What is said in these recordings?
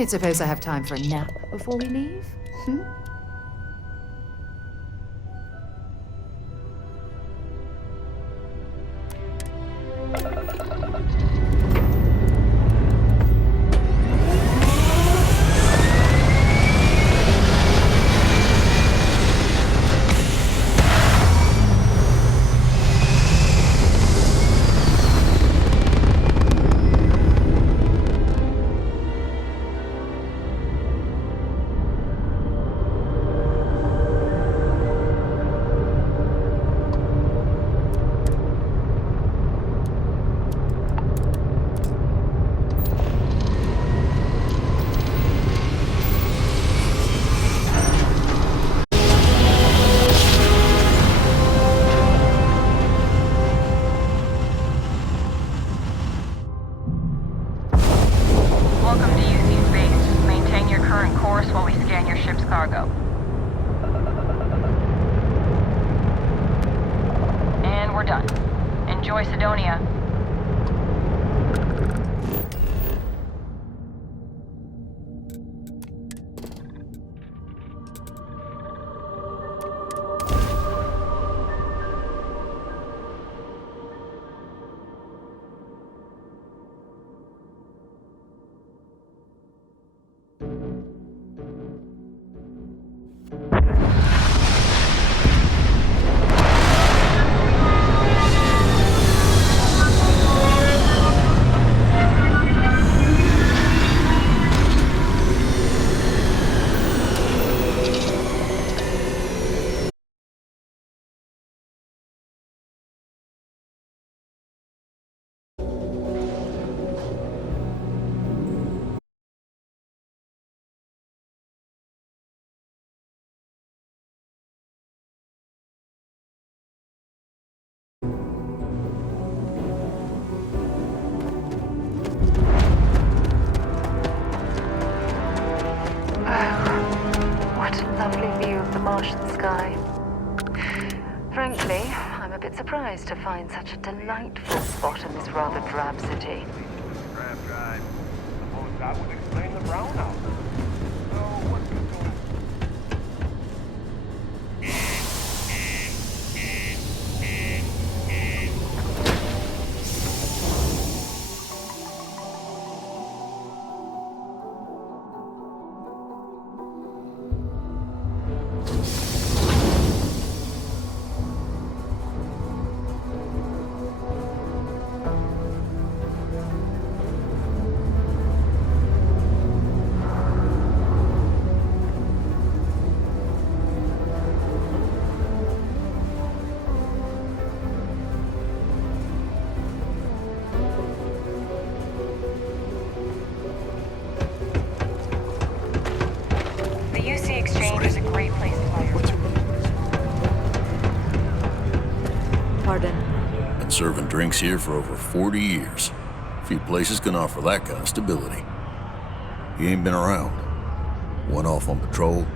don't suppose I have time for a nap before we leave? Hmm? Welcome to UC Space. Maintain your current course while we scan your ship's cargo. And we're done. Enjoy Sidonia. What a lovely view of the Martian sky. Frankly, I'm a bit surprised to find such a delightful spot in this rather drab city. Scrap drive. Suppose that would explain the brownout. So what's been going The UC Exchange is a great place to buy your Pardon. Been serving drinks here for over 40 years. Few places can offer that kind of stability. He ain't been around. Went off on patrol,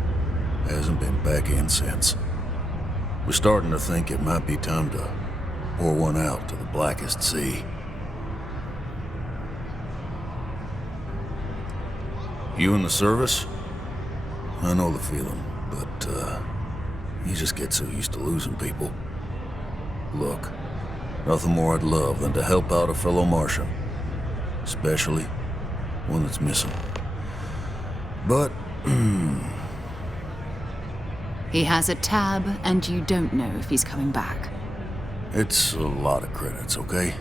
hasn't been back in since. We're starting to think it might be time to pour one out to the blackest sea. You in the service? I know the feeling, but, you just get so used to losing people. Look, nothing more I'd love than to help out a fellow Martian. Especially one that's missing. But, He has a tab, and you don't know if he's coming back. it's a lot of credits, okay?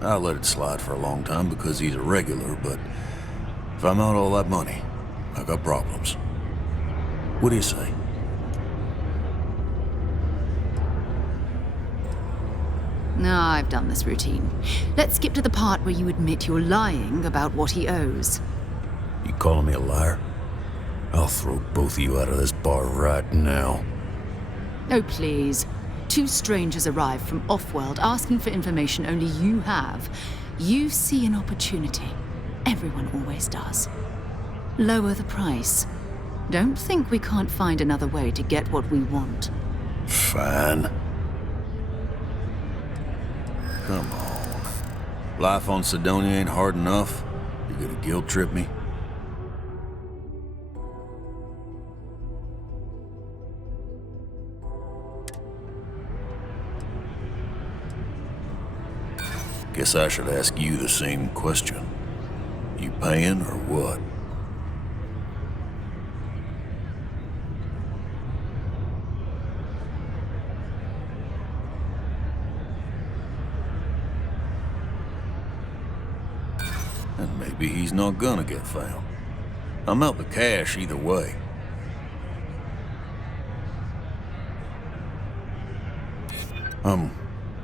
I let it slide for a long time because he's a regular, but if I'm out all that money, I got problems. What do you say? No, I've done this routine. Let's skip to the part where you admit you're lying about what he owes. You calling me a liar? I'll throw both of you out of this bar right now. Oh, please. Two strangers arrive from off-world asking for information only you have. You see an opportunity. Everyone always does. Lower the price. Don't think we can't find another way to get what we want. Fine. Come on. Life on Sidonia ain't hard enough. You're gonna guilt trip me? Guess I should ask you the same question. You paying or what? And maybe he's not gonna get found. I'm out the cash either way. I'm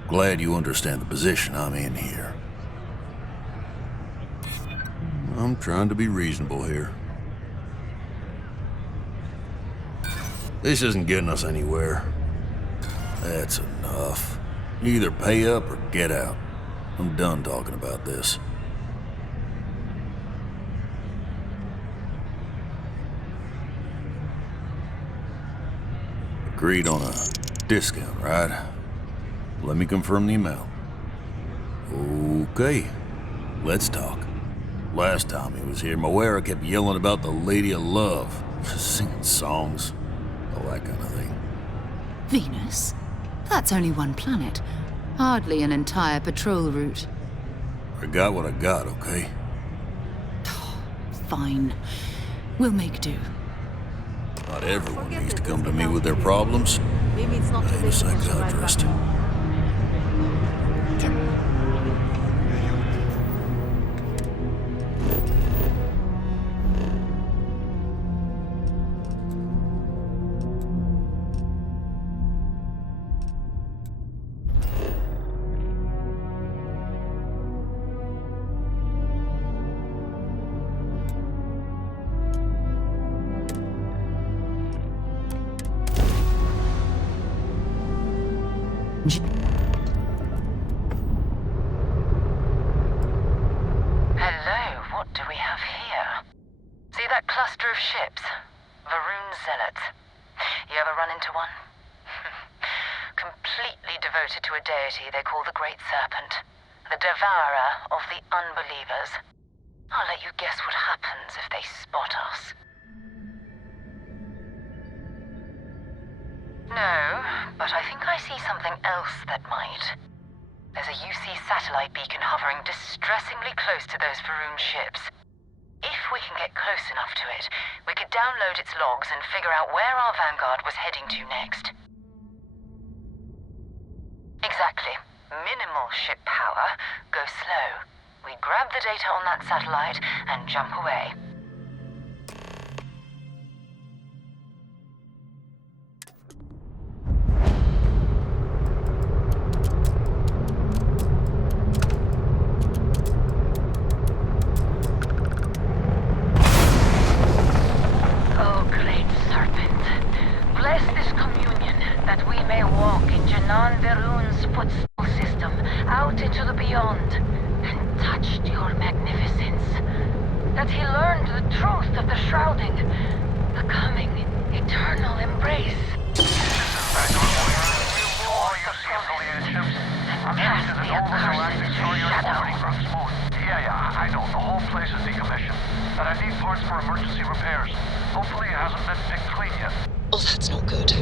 glad you understand the position I'm in here. I'm trying to be reasonable here. This isn't getting us anywhere. That's enough. You either pay up or get out. I'm done talking about this. Agreed on a discount, right? Let me confirm the amount. Okay, let's talk. Last time he was here, Moira kept yelling about the Lady of Love, singing songs, all that kind of thing. Venus? That's only one planet. Hardly an entire patrol route. I got what I got, okay? Fine. We'll make do. Not everyone needs to come to me with their problems. Maybe it's not I ain't a psychiatrist. Hello, what do we have here? See that cluster of ships? Varun Zealots. You ever run into one? Completely devoted to a deity they call the Great Serpent, the devourer of the unbelievers. I'll let you guess what happens if they spot us. No, but I think I see something else that might. There's a UC satellite beacon hovering distressingly close to those Varun ships. If we can get close enough to it, we could download its logs and figure out where our vanguard was heading to next. Exactly. Minimal ship power, go slow. We grab the data on that satellite and jump away. Oh, great serpent, bless this communion that we may walk in Janan Verun's footstool system out into the beyond and touch your magnificence. That he learned the truth of the shrouding, the coming eternal embrace. Cast the accursed shadow. Yeah, I know. The whole place is decommissioned. And I need parts for emergency repairs. Hopefully it hasn't been picked clean yet. Oh, that's not good.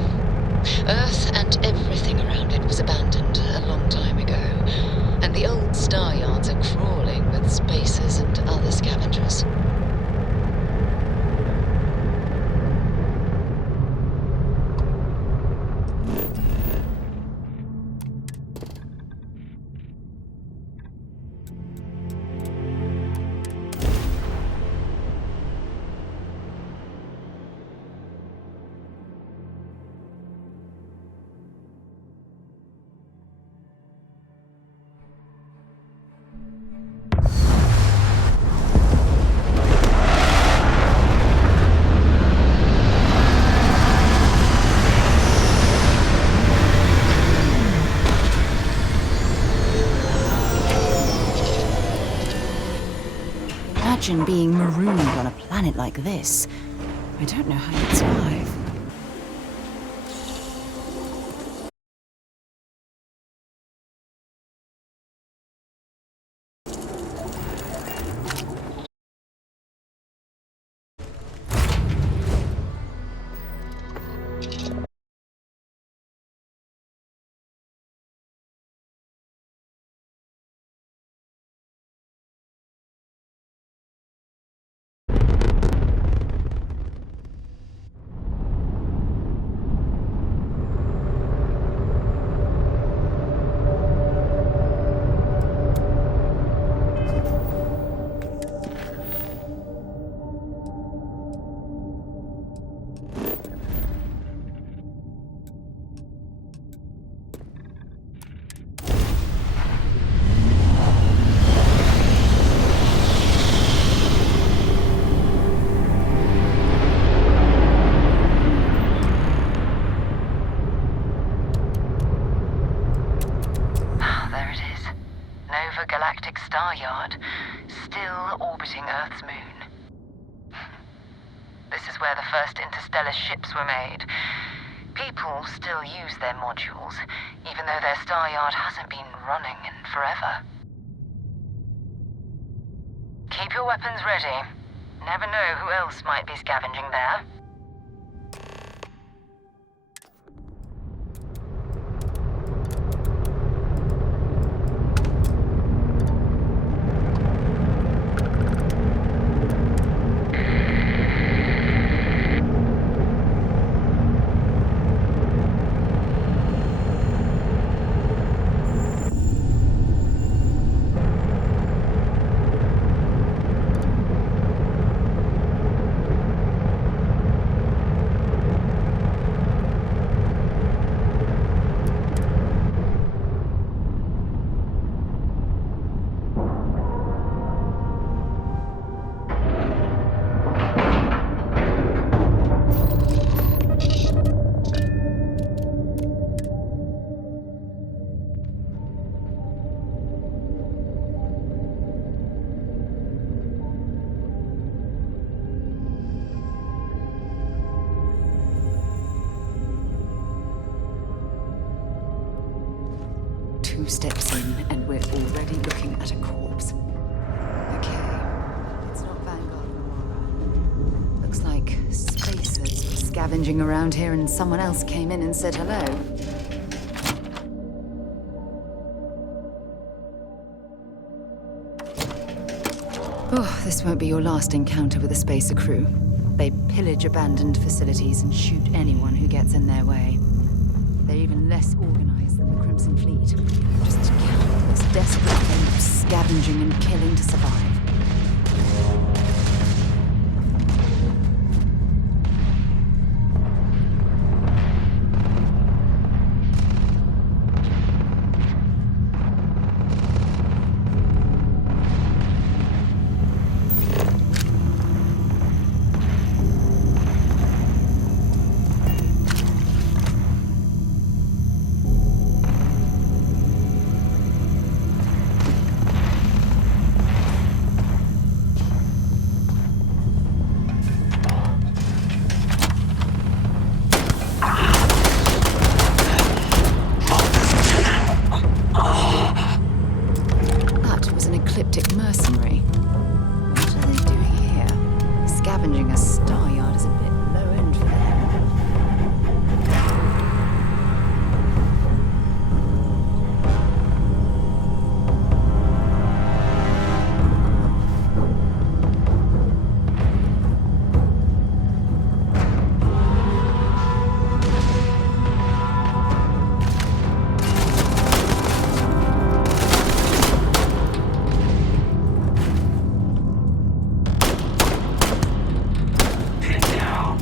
Earth and everything around it was abandoned a long time ago, and the old star yards are crawling with spacers and other scavengers. Imagine being marooned on a planet like this. I don't know how you'd survive. galactic star yard, still orbiting Earth's moon. This is where the first interstellar ships were made. People still use their modules, even though their star yard hasn't been running in forever. Keep your weapons ready. Never know who else might be scavenging there. Two steps in, and we're already looking at a corpse. Okay, it's not Vanguard Aurora. Looks like spacers were scavenging around here and someone else came in and said hello. Oh, this won't be your last encounter with a spacer crew. They pillage abandoned facilities and shoot anyone who gets in their way. They're even less organized than the Crimson Fleet. Just countless desperate apes scavenging and killing to survive. Mercenary. What are they doing here? Scavenging a star yard is a bit low end for them. Now.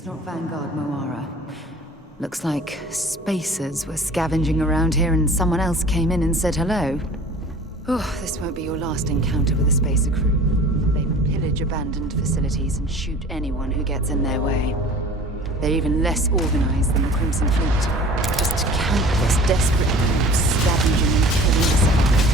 It's not Vanguard Moara. Looks like spacers were scavenging around here and someone else came in and said hello. Oh, this won't be your last encounter with a spacer crew. They pillage abandoned facilities and shoot anyone who gets in their way. They're even less organized than the Crimson Fleet. Just countless desperate groups scavenging and killing the survivors.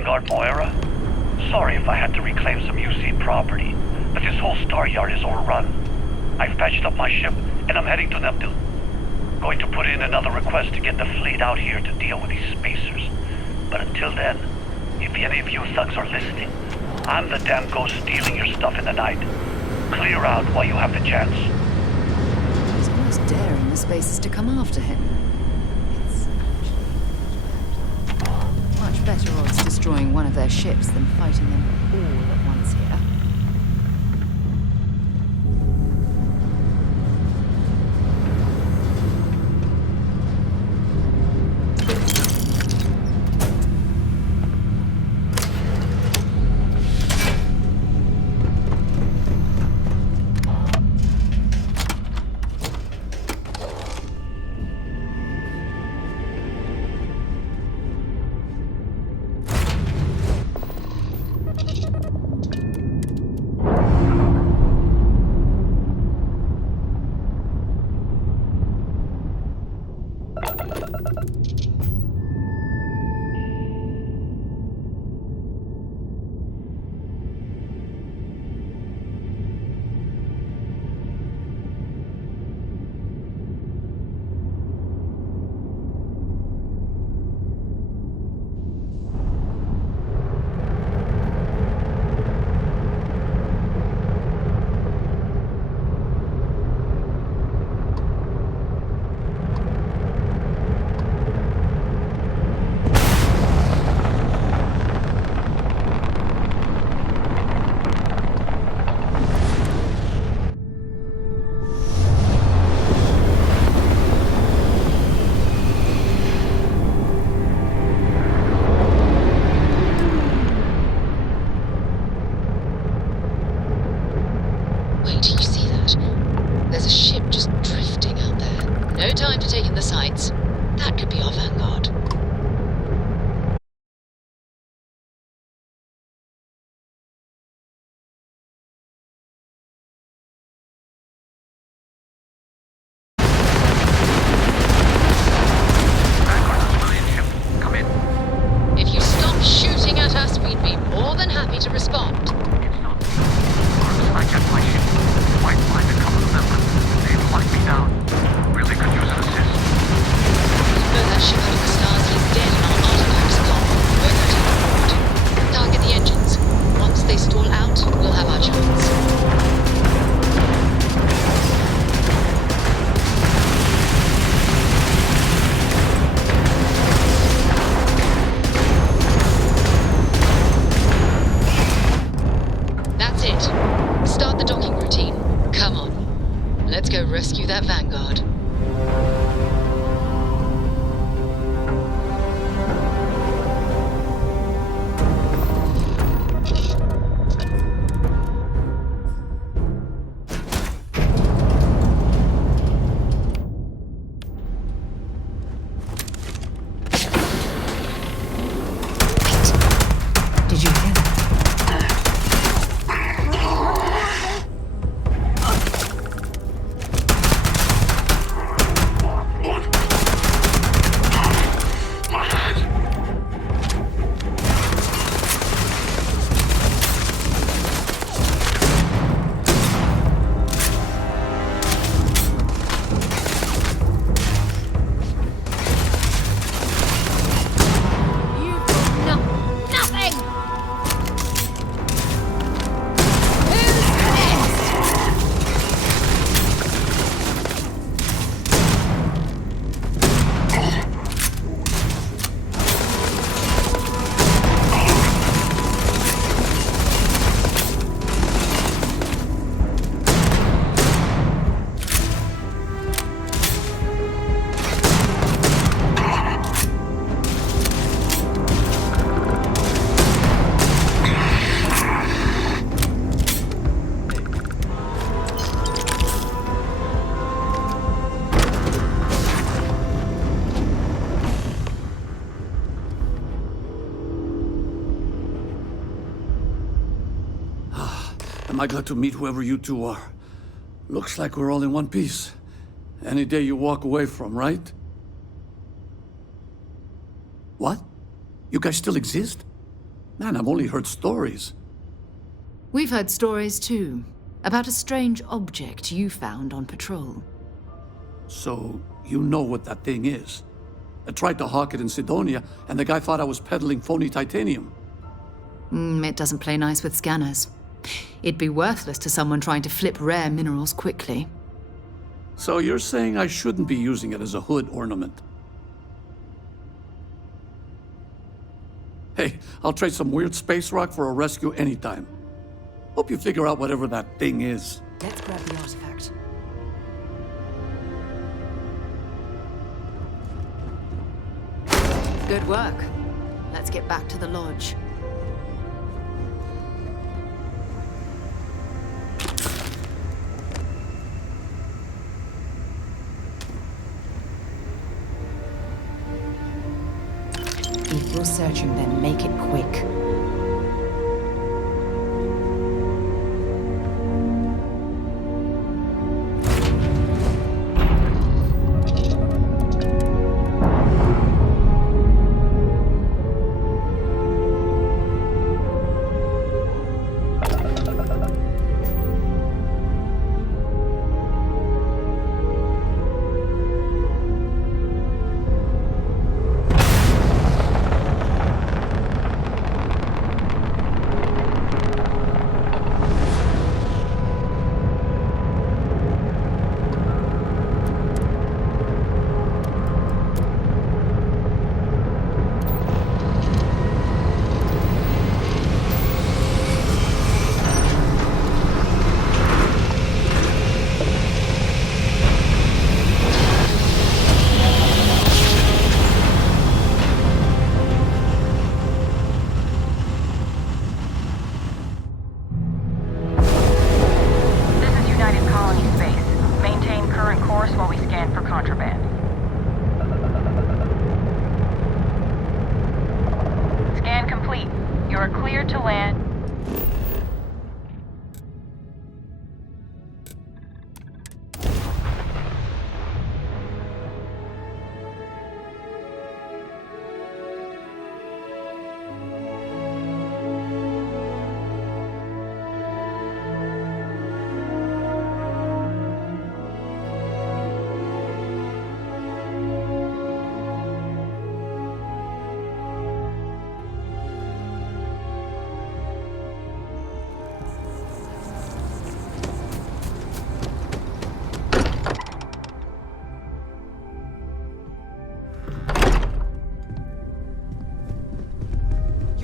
Vanguard, Moira? Sorry if I had to reclaim some UC property, but this whole star yard is overrun. I've patched up my ship, and I'm heading to Neptune. Going to put in another request to get the fleet out here to deal with these spacers. But until then, if any of you thugs are listening, I'm the damn ghost stealing your stuff in the night. Clear out while you have the chance. He's almost daring the spacers to come after him. It's much better odds destroying one of their ships than fighting them all at once here. Wait, do you see that? There's a ship just drifting out there. No time to take in the sights. That could be our Vanguard. Vanguard civilian ship. Come in. If you stop shooting at us, we'd be more than happy to respond. It's not me. I kept my ship. Might find a couple of them, but they'd lock me down. Really could use an assist. Blow that ship out of the stars, he's dead and our artifacts gone. We're going to board. Target the engines. Once they stall out, we'll have our chance. That's it. Start the docking routine. Come on. Let's go rescue that Vanguard. Did you hear that? You've got nothing! Who's next? Am I glad to meet whoever you two are. Looks like we're all in one piece. Any day you walk away from, right? What? You guys still exist? Man, I've only heard stories. We've heard stories too, about a strange object you found on patrol. So, you know what that thing is. I tried to hawk it in Sidonia, and the guy thought I was peddling phony titanium. It doesn't play nice with scanners. It'd be worthless to someone trying to flip rare minerals quickly. So you're saying I shouldn't be using it as a hood ornament? Hey, I'll trade some weird space rock for a rescue anytime. Hope you figure out whatever that thing is. Let's grab the artifact. Good work. Let's get back to the lodge. If you're searching, then make it quick.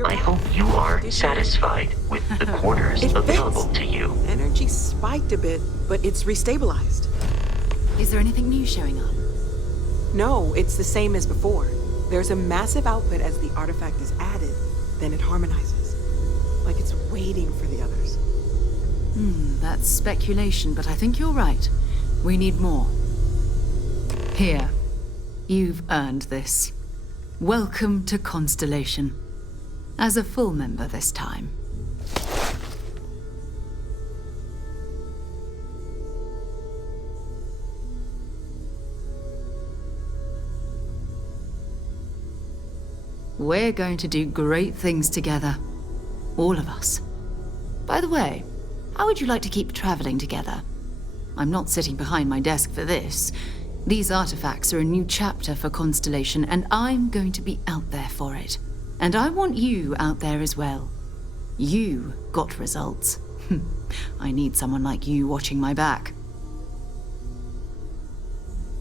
I hope you are satisfied with the quarters available to you. Energy spiked a bit, but it's restabilized. Is there anything new showing up? No, it's the same as before. There's a massive output as the artifact is added, then it harmonizes. Like it's waiting for the others. That's speculation, but I think you're right. We need more. Here. You've earned this. Welcome to Constellation. As a full member this time. We're going to do great things together. All of us. By the way, how would you like to keep traveling together? I'm not sitting behind my desk for this. These artifacts are a new chapter for Constellation, and I'm going to be out there for it. And I want you out there as well. You got results. I need someone like you watching my back.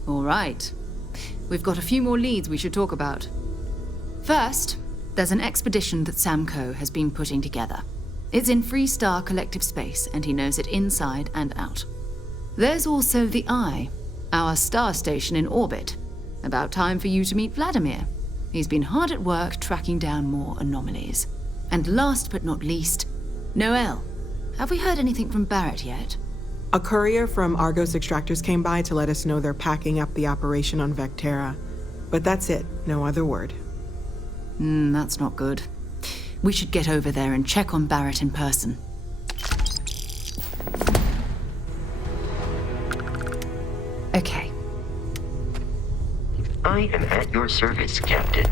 All right. We've got a few more leads we should talk about. First, there's an expedition that Samco has been putting together. It's in Freestar Collective Space, and he knows it inside and out. There's also the Eye, our star station in orbit. About time for you to meet Vladimir. He's been hard at work tracking down more anomalies. And last but not least, Noel. Have we heard anything from Barrett yet? A courier from Argos Extractors came by to let us know they're packing up the operation on Vectera. But that's it, no other word. That's not good. We should get over there and check on Barrett in person. Okay. I am at your service, Captain.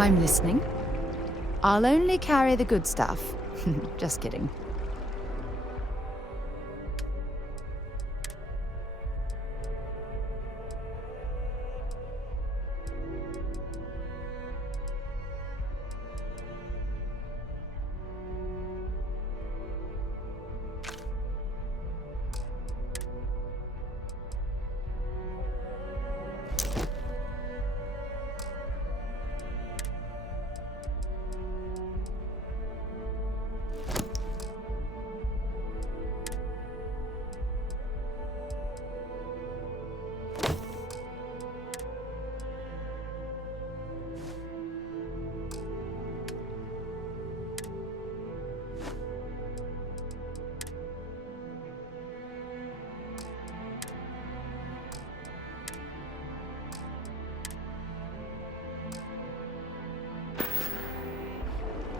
I'm listening. I'll only carry the good stuff. Just kidding.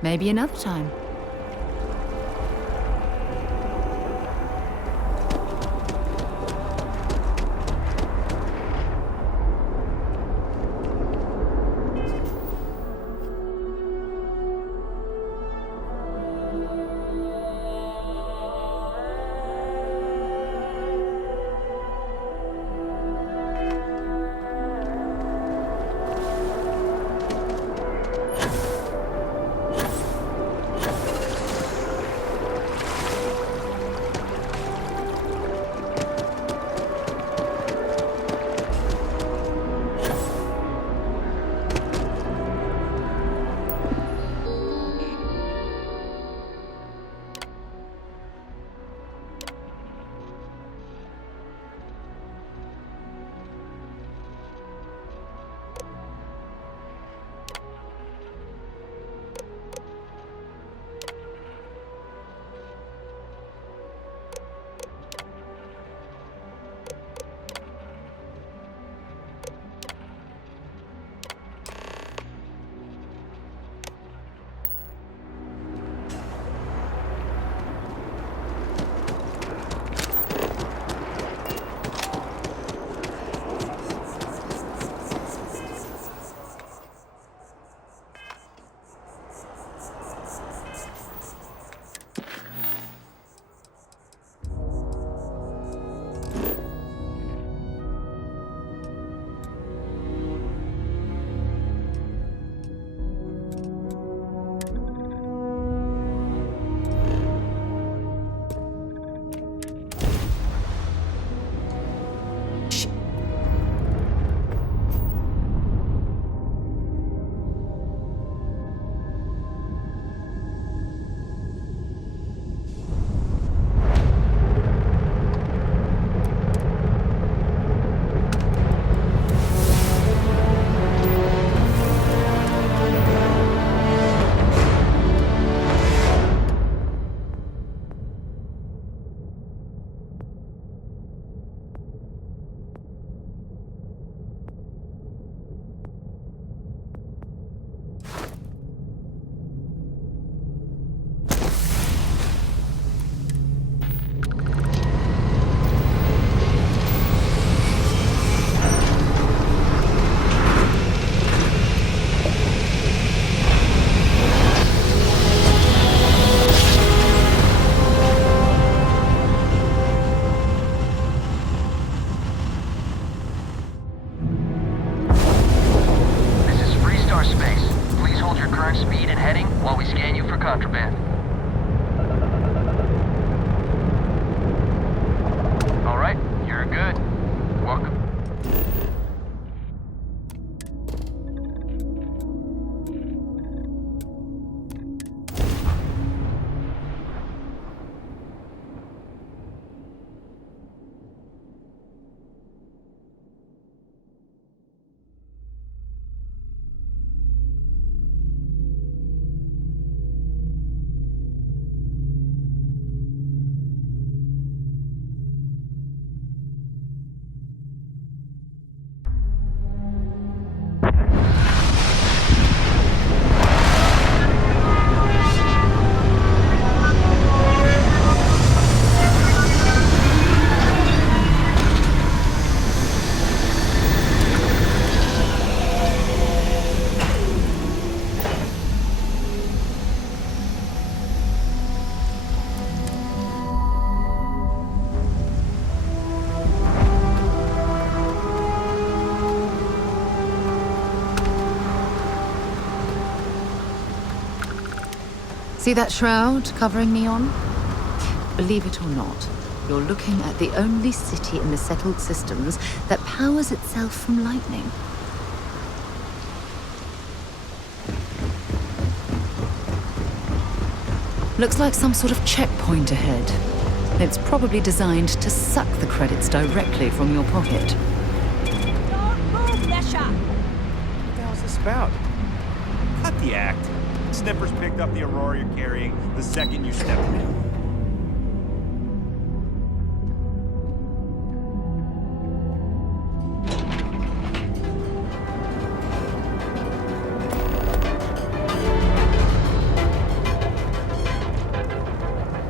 Maybe another time. contraband. All right, you're good. Welcome. See that shroud covering Neon? Believe it or not, you're looking at the only city in the settled systems that powers itself from lightning. Looks like some sort of checkpoint ahead. It's probably designed to suck the credits directly from your pocket. Don't move, Nesha! What the hell's this about? Cut the act. Snippers picked up the Aurora you're carrying the second you stepped in.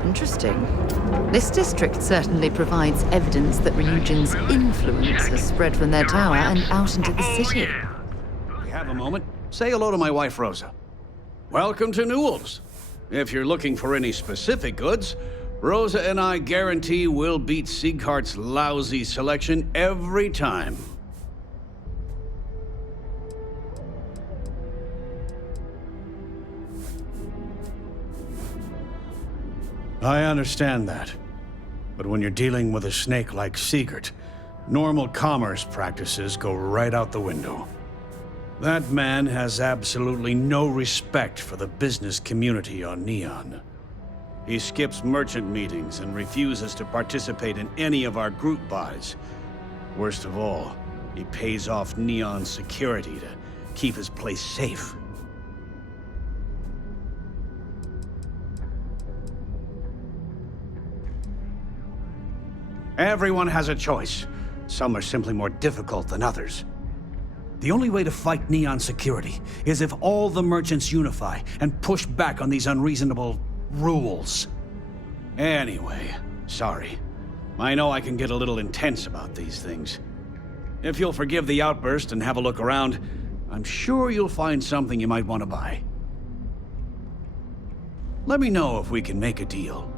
Interesting. This district certainly provides evidence that Ryujin's influence has spread from their tower and out into the city. You have a moment? Say hello to my wife, Rosa. Welcome to Newell's. If you're looking for any specific goods, Rosa and I guarantee we'll beat Sieghart's lousy selection every time. I understand that. But when you're dealing with a snake like Siegert, normal commerce practices go right out the window. That man has absolutely no respect for the business community on Neon. He skips merchant meetings and refuses to participate in any of our group buys. Worst of all, he pays off Neon security to keep his place safe. Everyone has a choice. Some are simply more difficult than others. The only way to fight Neon security is if all the merchants unify and push back on these unreasonable rules. Anyway, sorry. I know I can get a little intense about these things. If you'll forgive the outburst and have a look around, I'm sure you'll find something you might want to buy. Let me know if we can make a deal.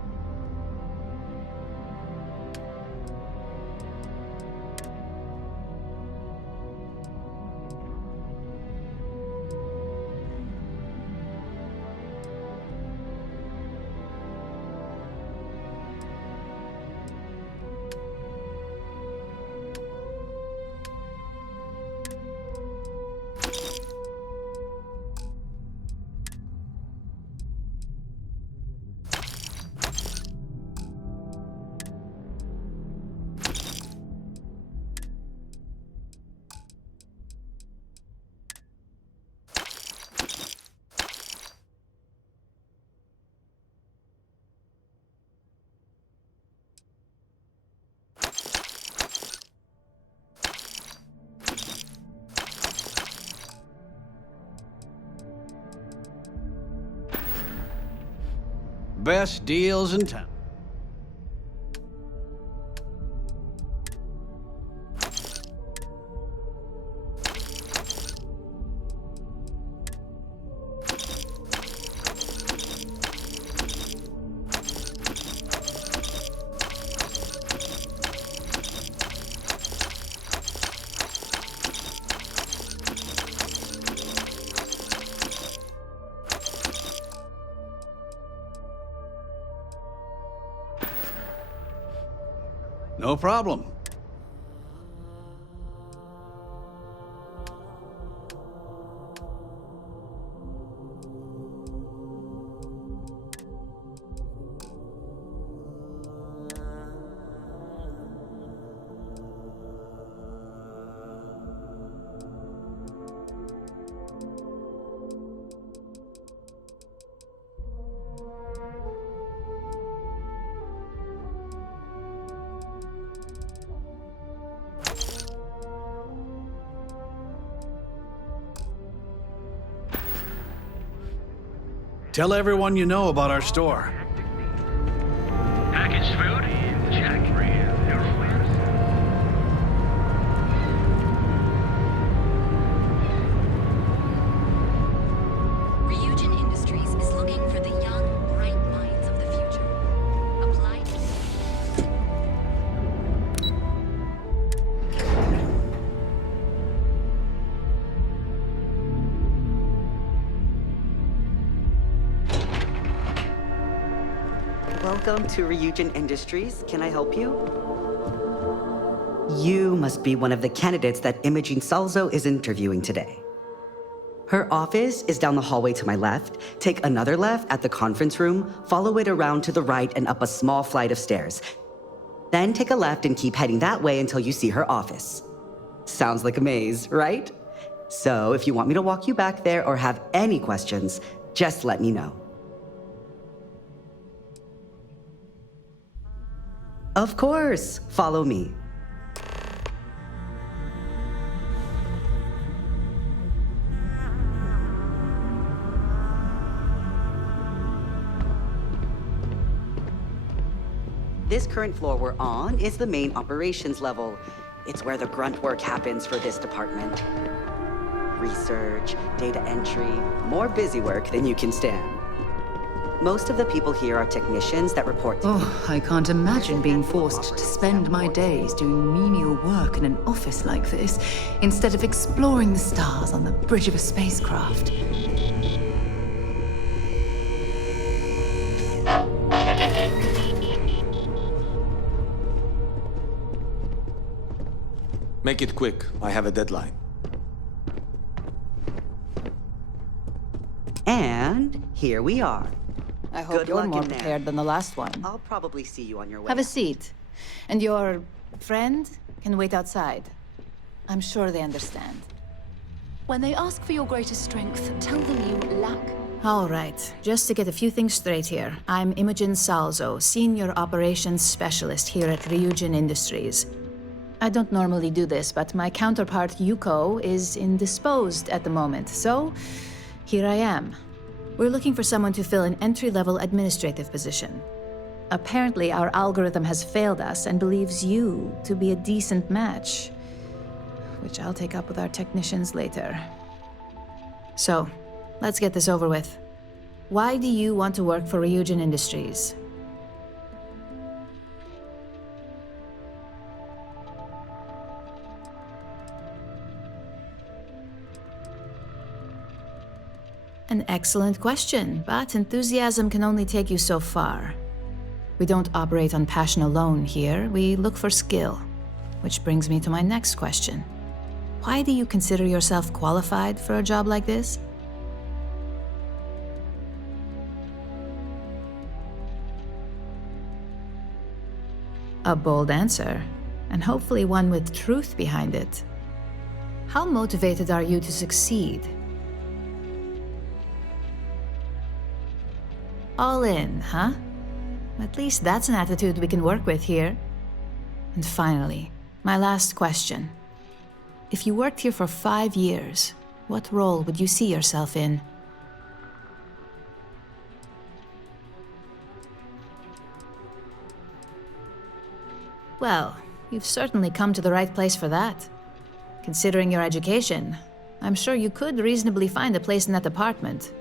Best deals in town. No problem. Tell everyone you know about our store. Packaged food? Check. Ryujin Industries is looking for the young, bright minds of the future. Apply Welcome to Ryujin Industries. Can I help you? You must be one of the candidates that Imogene Salzo is interviewing today. Her office is down the hallway to my left. Take another left at the conference room, follow it around to the right and up a small flight of stairs. Then take a left and keep heading that way until you see her office. Sounds like a maze, right? So if you want me to walk you back there or have any questions, just let me know. Of course, follow me. This current floor we're on is the main operations level. It's where the grunt work happens for this department. Research, data entry, more busy work than you can stand. Most of the people here are technicians that report to Oh, I can't imagine being forced to spend my days doing menial work in an office like this, instead of exploring the stars on the bridge of a spacecraft. Make it quick. I have a deadline. And here we are. I hope you're more prepared than the last one. I'll probably see you on your way. Have a seat. And your friend can wait outside. I'm sure they understand. When they ask for your greatest strength, tell them you lack. All right, just to get a few things straight here. I'm Imogen Salzo, Senior Operations Specialist here at Ryujin Industries. I don't normally do this, but my counterpart, Yuko, is indisposed at the moment, so here I am. We're looking for someone to fill an entry-level administrative position. Apparently, our algorithm has failed us and believes you to be a decent match, which I'll take up with our technicians later. So, let's get this over with. Why do you want to work for Ryujin Industries? An excellent question, but enthusiasm can only take you so far. We don't operate on passion alone here, we look for skill. Which brings me to my next question. Why do you consider yourself qualified for a job like this? A bold answer, and hopefully one with truth behind it. How motivated are you to succeed? All in, huh? At least that's an attitude we can work with here. And finally, my last question. If you worked here for 5 years, what role would you see yourself in? Well, you've certainly come to the right place for that. Considering your education, I'm sure you could reasonably find a place in that department.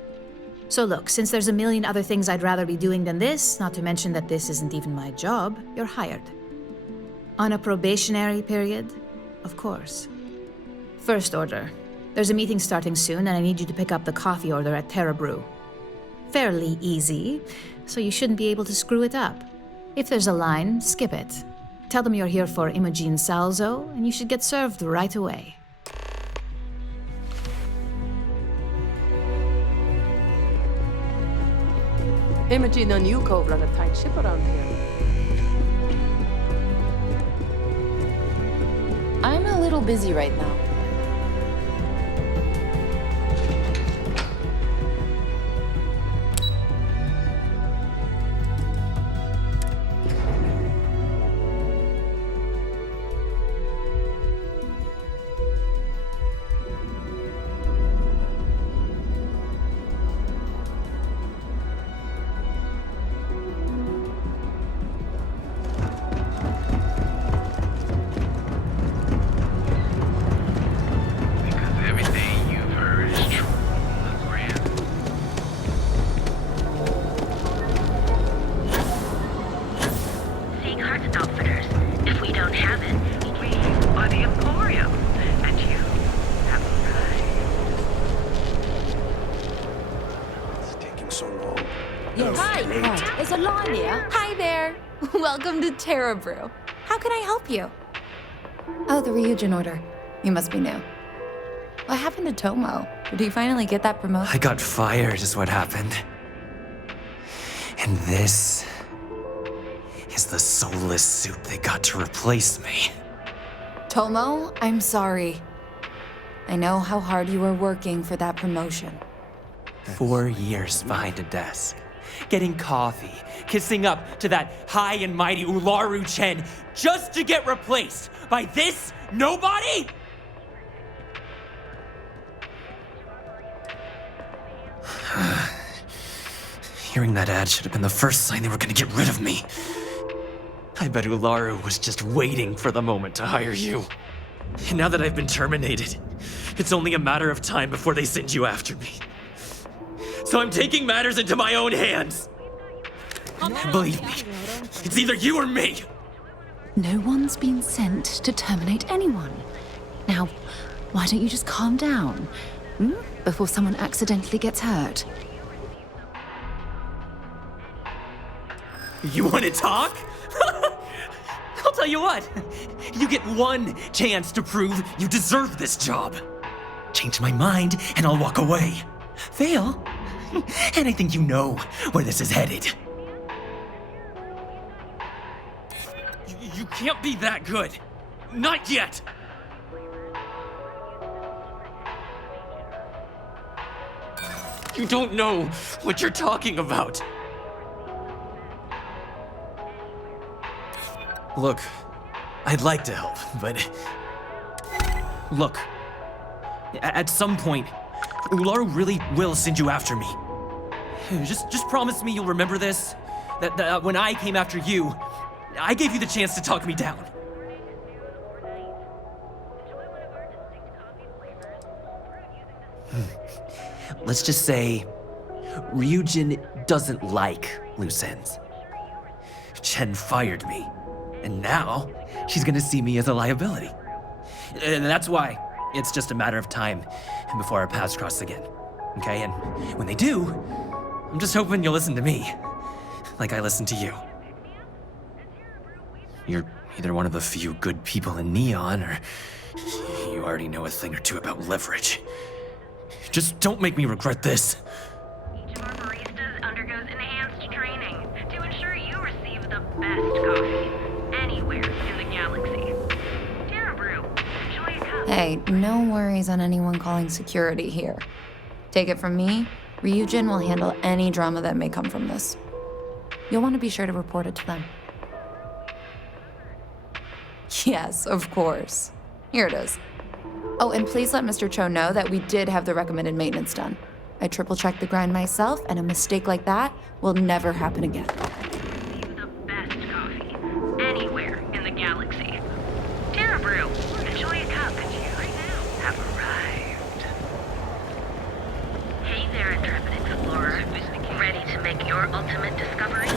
So look, since there's a million other things I'd rather be doing than this, not to mention that this isn't even my job, you're hired. On a probationary period, of course. First order. There's a meeting starting soon, and I need you to pick up the coffee order at Terra Brew. Fairly easy, so you shouldn't be able to screw it up. If there's a line, skip it. Tell them you're here for Imogen Salzo, and you should get served right away. Imogen and Yuko run a tight ship around here. I'm a little busy right now. Yes. Hi, there's a line here. Hi there. Welcome to Terra Brew. How can I help you? Oh, the Ryujin order. You must be new. What happened to Tomo? Did he finally get that promotion? I got fired is what happened. And this is the soulless suit they got to replace me. Tomo, I'm sorry. I know how hard you were working for that promotion. 4 years behind a desk, getting coffee, kissing up to that high and mighty Ularu Chen, just to get replaced by this nobody? Hearing that ad should have been the first sign they were gonna get rid of me. I bet Ularu was just waiting for the moment to hire you. And now that I've been terminated, it's only a matter of time before they send you after me. So I'm taking matters into my own hands. Believe me, it's either you or me. No one's been sent to terminate anyone. Now, why don't you just calm down? Before someone accidentally gets hurt. You want to talk? I'll tell you what. You get one chance to prove you deserve this job. Change my mind and I'll walk away. Fail, and I think you know where this is headed. You can't be that good. Not yet. You don't know what you're talking about. Look, I'd like to help, but... Look, at some point, Ularu really will send you after me. Just promise me you'll remember this. That when I came after you, I gave you the chance to talk me down. Let's just say, Ryujin doesn't like loose ends. Chen fired me, and now she's gonna see me as a liability. And that's why it's just a matter of time before our paths cross again. Okay, and when they do, I'm just hoping you'll listen to me, like I listen to you. You're either one of the few good people in Neon, or you already know a thing or two about leverage. Just don't make me regret this. Each of our baristas undergoes enhanced training to ensure you receive the best coffee anywhere in the galaxy. Terra Brew, enjoy a cup. Hey, no worries on anyone calling security here. Take it from me, Ryujin will handle any drama that may come from this. You'll want to be sure to report it to them. Yes, of course. Here it is. Oh, and please let Mr. Cho know that we did have the recommended maintenance done. I triple-checked the grind myself, and a mistake like that will never happen again. The best coffee anywhere in the galaxy. Terra Brew, enjoy a cup. Right now, have arrived. Hey there, intrepid explorer. Ready to make your ultimate discovery?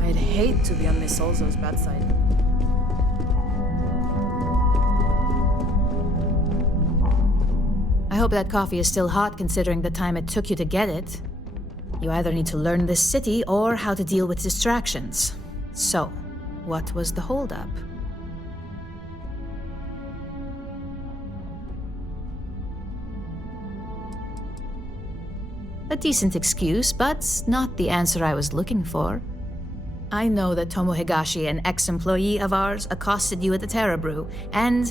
I'd hate to be on Miss Solzo's bad side. I hope that coffee is still hot considering the time it took you to get it. You either need to learn this city or how to deal with distractions. So, what was the holdup? A decent excuse, but not the answer I was looking for. I know that Tomo Higashi, an ex-employee of ours, accosted you at the Terra Brew, and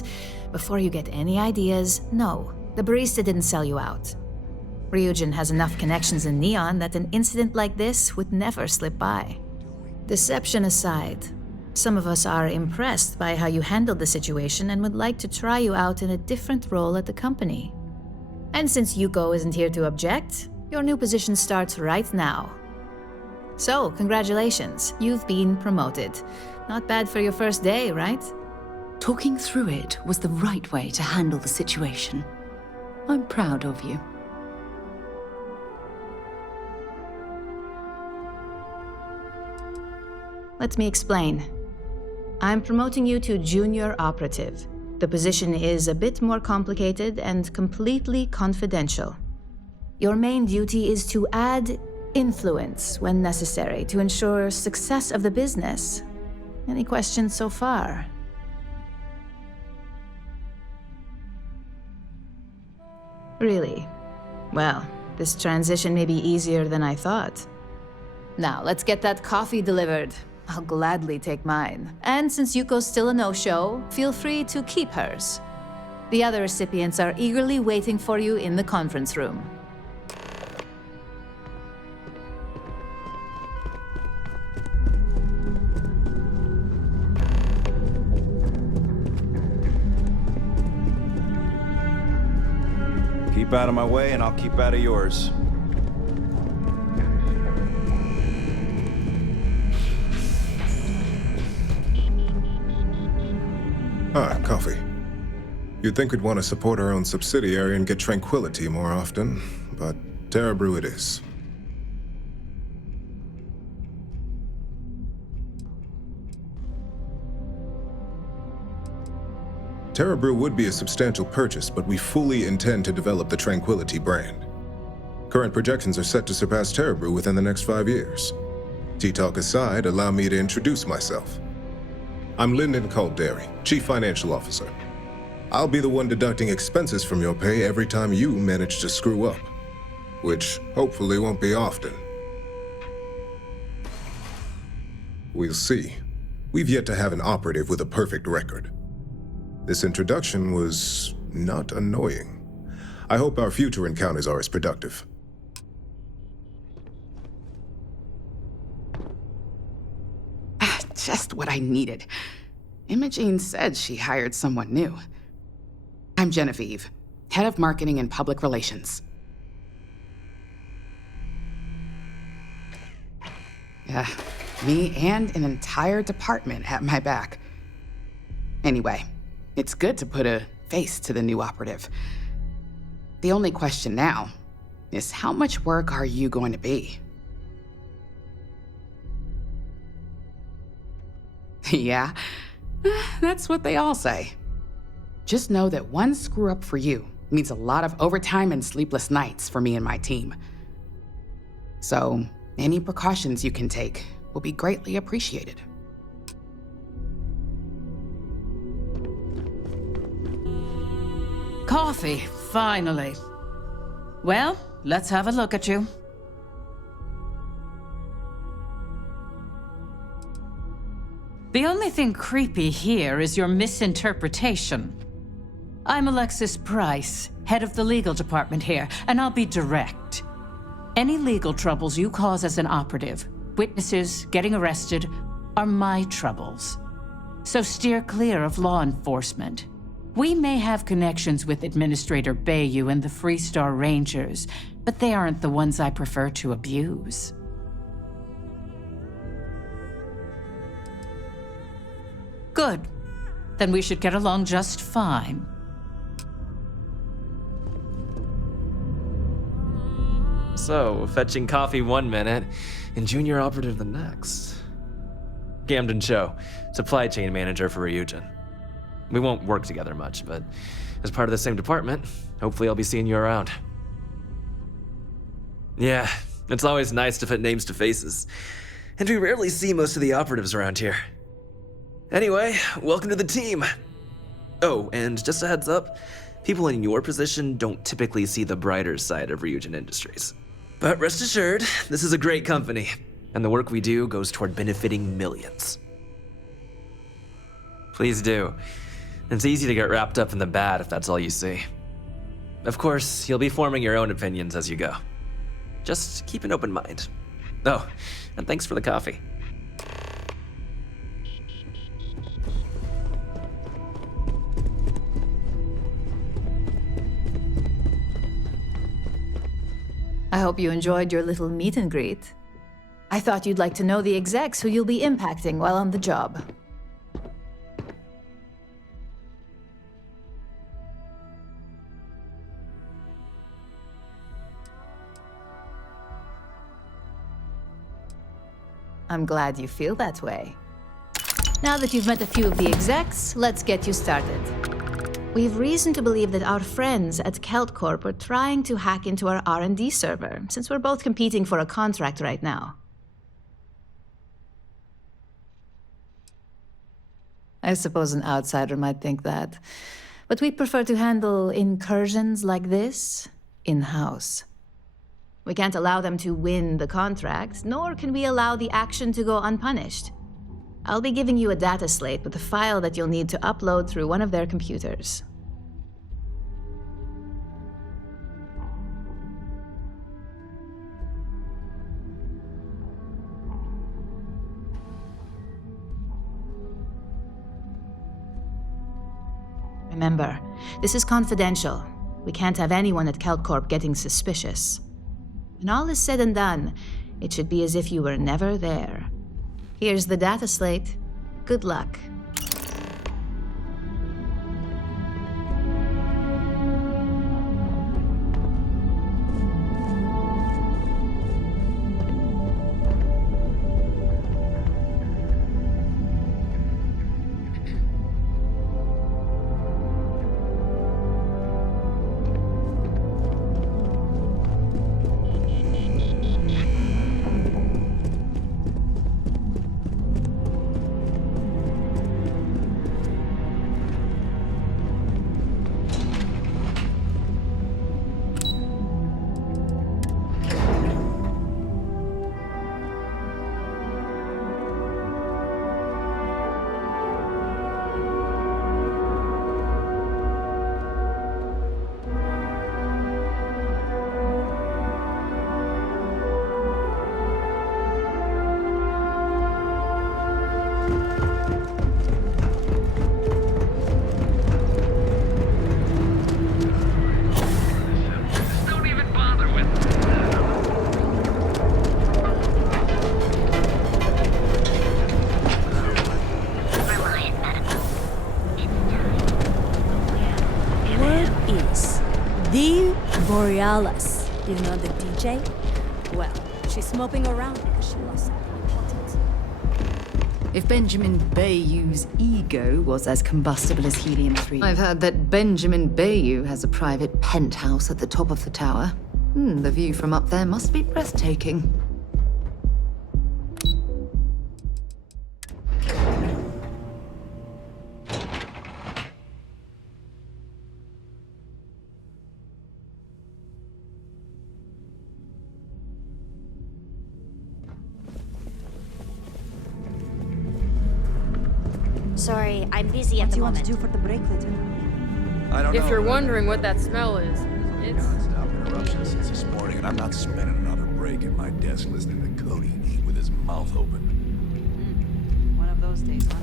before you get any ideas, no, the barista didn't sell you out. Ryujin has enough connections in Neon that an incident like this would never slip by. Deception aside, Some of us are impressed by how you handled the situation and would like to try you out in a different role at the company. And since Yuko isn't here to object, your new position starts right now. So, congratulations, you've been promoted. Not bad for your first day, right? Talking through it was the right way to handle the situation. I'm proud of you. Let me explain. I'm promoting you to junior operative. The position is a bit more complicated and completely confidential. Your main duty is to add influence when necessary to ensure success of the business. Any questions so far? Really? Well, this transition may be easier than I thought. Now, let's get that coffee delivered. I'll gladly take mine. And since Yuko's still a no-show, feel free to keep hers. The other recipients are eagerly waiting for you in the conference room. Keep out of my way and I'll keep out of yours. Ah, coffee. You'd think we'd want to support our own subsidiary and get tranquility more often, but Terra Brew it is. Terra Brew would be a substantial purchase, but we fully intend to develop the Tranquility brand. Current projections are set to surpass Terra Brew within the next 5 years. Tea-talk aside, allow me to introduce myself. I'm Lyndon Calderi, Chief Financial Officer. I'll be the one deducting expenses from your pay every time you manage to screw up, which hopefully won't be often. We'll see. We've yet to have an operative with a perfect record. This introduction was not annoying. I hope our future encounters are as productive. Just what I needed. Imogene said she hired someone new. I'm Genevieve, Head of Marketing and Public Relations. Yeah, me and an entire department at my back. Anyway, it's good to put a face to the new operative. The only question now is how much work are you going to be? Yeah, that's what they all say. Just know that one screw up for you means a lot of overtime and sleepless nights for me and my team. So, any precautions you can take will be greatly appreciated. Coffee, finally. Well, let's have a look at you. The only thing creepy here is your misinterpretation. I'm Alexis Price, head of the legal department here, and I'll be direct. Any legal troubles you cause as an operative, witnesses, getting arrested, are my troubles. So steer clear of law enforcement. We may have connections with Administrator Bayou and the Freestar Rangers, but they aren't the ones I prefer to abuse. Good. Then we should get along just fine. So, fetching coffee 1 minute and junior operative the next. Gamden Cho, supply chain manager for Ryujin. We won't work together much, but as part of the same department, hopefully I'll be seeing you around. Yeah, it's always nice to put names to faces. And we rarely see most of the operatives around here. Anyway, welcome to the team. Oh, and just a heads up, people in your position don't typically see the brighter side of Ryujin Industries. But rest assured, this is a great company, and the work we do goes toward benefiting millions. Please do. It's easy to get wrapped up in the bad if that's all you see. Of course, you'll be forming your own opinions as you go. Just keep an open mind. Oh, and thanks for the coffee. I hope you enjoyed your little meet and greet. I thought you'd like to know the execs who you'll be impacting while on the job. I'm glad you feel that way. Now that you've met a few of the execs, let's get you started. We've reason to believe that our friends at Kelt Corp are trying to hack into our R&D server, since we're both competing for a contract right now. I suppose an outsider might think that, but we prefer to handle incursions like this in-house. We can't allow them to win the contract, nor can we allow the action to go unpunished. I'll be giving you a data slate with a file that you'll need to upload through one of their computers. Remember, this is confidential. We can't have anyone at Kelt Corp getting suspicious. When all is said and done, it should be as if you were never there. Here's the data slate. Good luck. Borealis, you know the DJ? Well, she's moping around because she lost something important. If Benjamin Bayou's ego was as combustible as helium-3... I've heard that Benjamin Bayou has a private penthouse at the top of the tower. The view from up there must be breathtaking. Sorry, I'm busy at the moment. What do you want to do for the break later? I don't know. If you're wondering what that smell is, it's... Non-stop interruptions since this morning, and I'm not spending another break at my desk listening to Cody eat with his mouth open. One of those days, huh?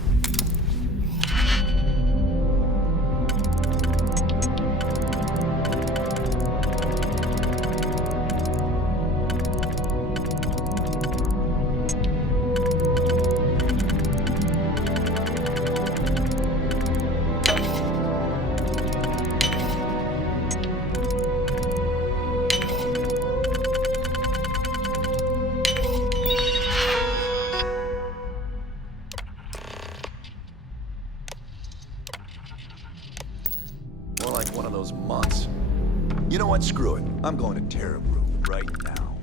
Screw it. I'm going to Terrabrew right now.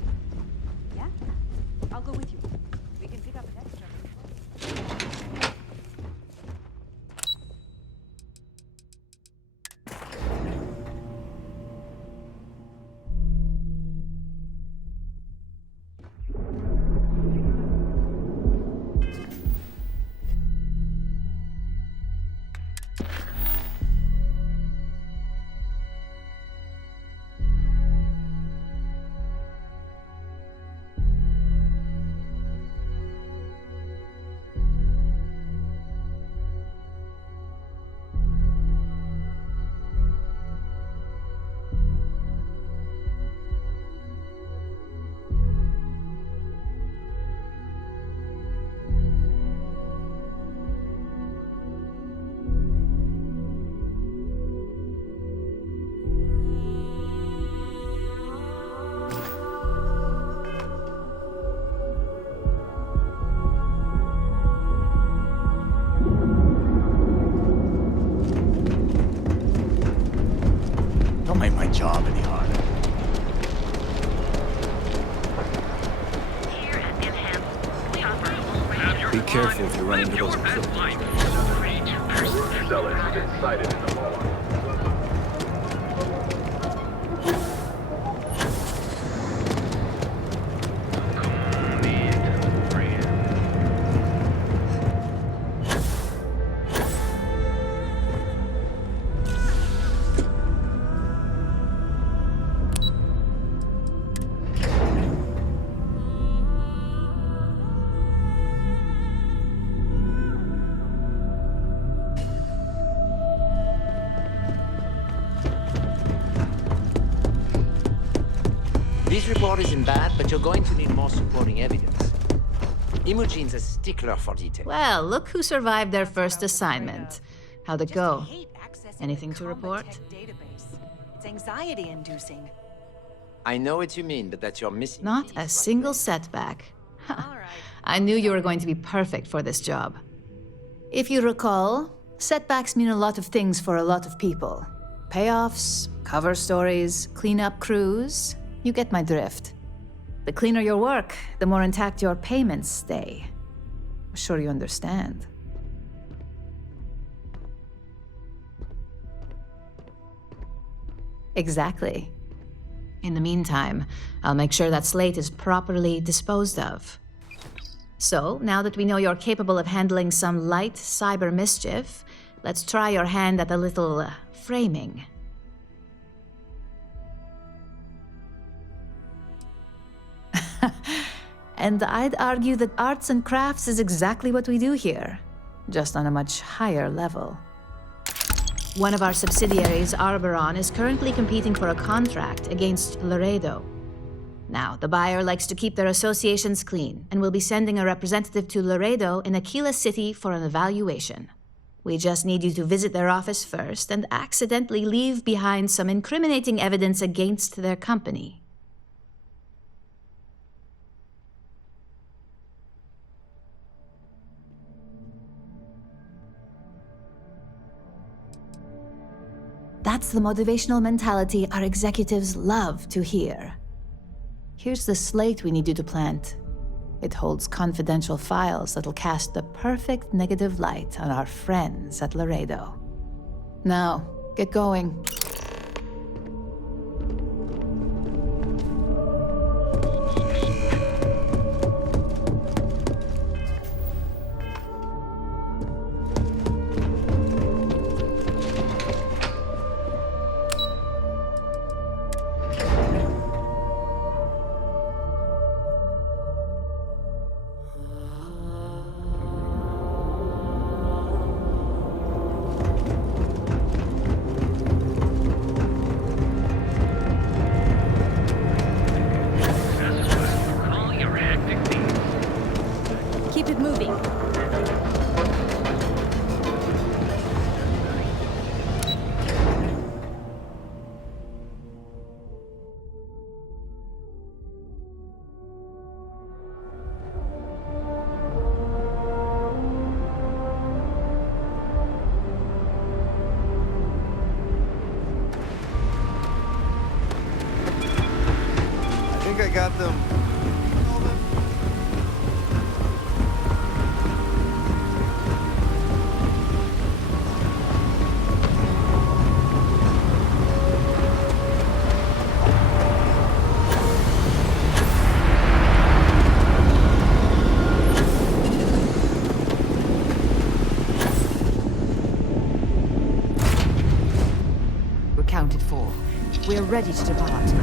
Yeah? I'll go with you. We can pick up an extra. job any harder. Be careful if you run into those intruders. Sellers been sighted in the mall. This report isn't bad, but you're going to need more supporting evidence. Imogene's a stickler for detail. Well, look who survived their first assignment. How'd it go? Anything to report? It's anxiety-inducing. I know what you mean, but that's your missing Not piece, a right? single setback. I knew you were going to be perfect for this job. If you recall, setbacks mean a lot of things for a lot of people. Payoffs, cover stories, cleanup crews. You get my drift. The cleaner your work, the more intact your payments stay. I'm sure you understand. Exactly. In the meantime, I'll make sure that Slate is properly disposed of. So, now that we know you're capable of handling some light cyber mischief, let's try your hand at a little framing. And I'd argue that arts and crafts is exactly what we do here, just on a much higher level. One of our subsidiaries, Arboron, is currently competing for a contract against Laredo. Now, the buyer likes to keep their associations clean, and will be sending a representative to Laredo in Aquila City for an evaluation. We just need you to visit their office first and accidentally leave behind some incriminating evidence against their company. That's the motivational mentality our executives love to hear. Here's the slate we need you to plant. It holds confidential files that'll cast the perfect negative light on our friends at Laredo. Now, get going. Keep it moving. I think I got them. We're counted for. We're ready to depart.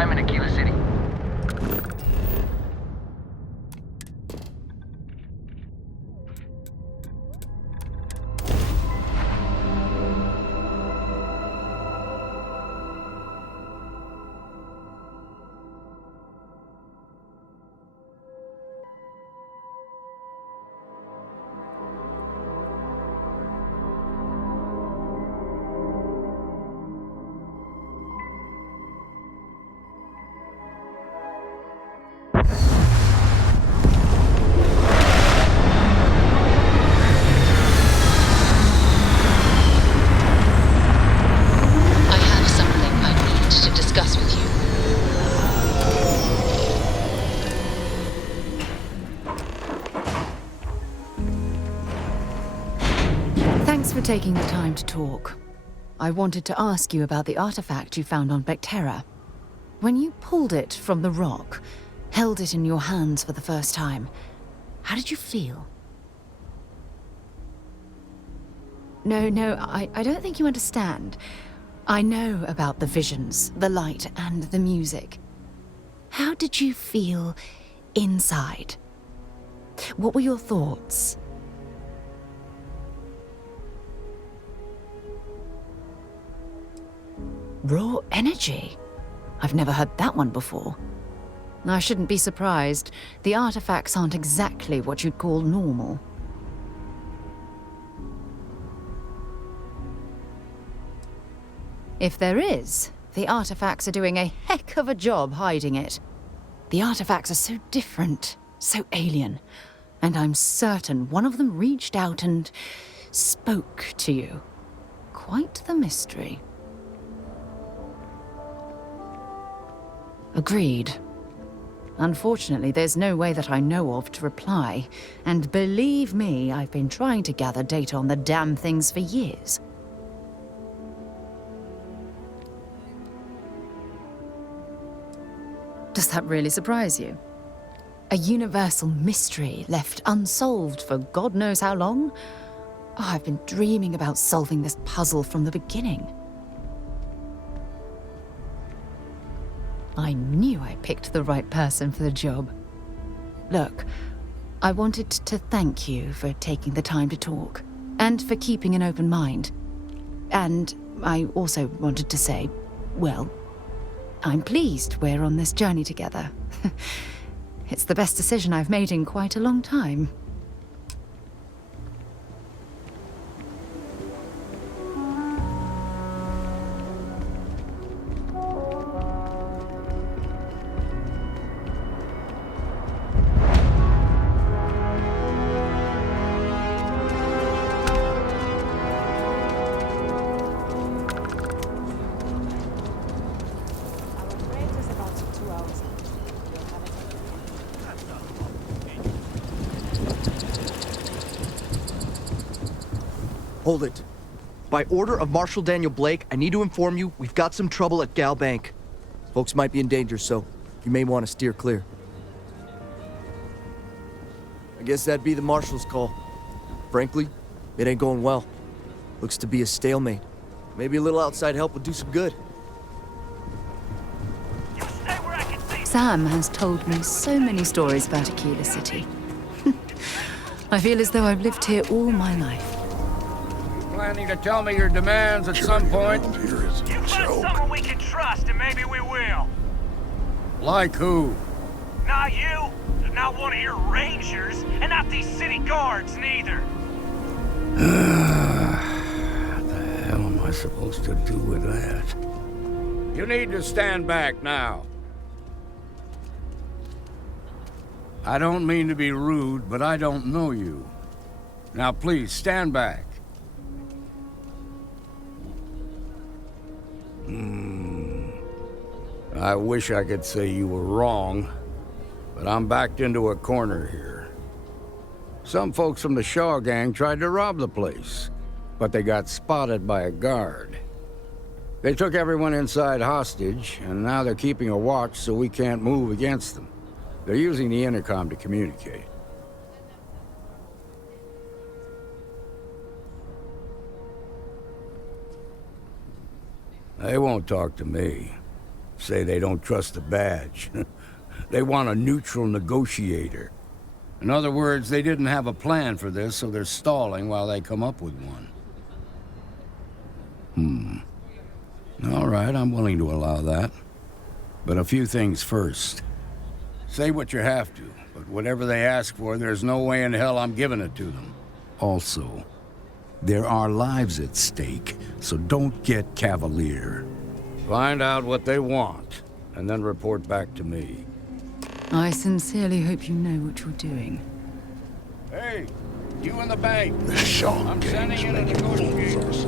time in Aquila City. I have something I need to discuss with you. Thanks for taking the time to talk. I wanted to ask you about the artifact you found on Vectera. When you pulled it from the rock, held it in your hands for the first time, how did you feel? No, I don't think you understand. I know about the visions, the light, and the music. How did you feel inside? What were your thoughts? Raw energy? I've never heard that one before. I shouldn't be surprised. The artifacts aren't exactly what you'd call normal. If there is, the artifacts are doing a heck of a job hiding it. The artifacts are so different, so alien, and I'm certain one of them reached out and spoke to you. Quite the mystery. Agreed. Unfortunately, there's no way that I know of to reply, and believe me, I've been trying to gather data on the damn things for years. Does that really surprise you? A universal mystery left unsolved for God knows how long? Oh, I've been dreaming about solving this puzzle from the beginning. I knew I picked the right person for the job. Look, I wanted to thank you for taking the time to talk, and for keeping an open mind. And I also wanted to say, well, I'm pleased we're on this journey together. It's the best decision I've made in quite a long time. Hold it. By order of Marshal Daniel Blake, I need to inform you we've got some trouble at Gal Bank. Folks might be in danger, so you may want to steer clear. I guess that'd be the Marshal's call. Frankly, it ain't going well. Looks to be a stalemate. Maybe a little outside help would do some good. Sam has told me so many stories about Aquila City. I feel as though I've lived here all my life. Planning to tell me your demands at some point? Here is You find someone we can trust, and maybe we will. Like who? Not you, not one of your rangers, and not these city guards, neither. What the hell am I supposed to do with that? You need to stand back now. I don't mean to be rude, but I don't know you. Now please, stand back. I wish I could say you were wrong, but I'm backed into a corner here. Some folks from the Shaw gang tried to rob the place, but they got spotted by a guard. They took everyone inside hostage, and now they're keeping a watch so we can't move against them. They're using the intercom to communicate. They won't talk to me. say they don't trust the badge. They want a neutral negotiator. In other words, they didn't have a plan for this, so they're stalling while they come up with one. All right, I'm willing to allow that. But a few things first. Say what you have to, but whatever they ask for, there's no way in hell I'm giving it to them. Also, there are lives at stake, so don't get cavalier. Find out what they want, and then report back to me. I sincerely hope you know what you're doing. Hey, you in the bank. The Shaw I'm Gang's sending in a making fools of negotiator. us.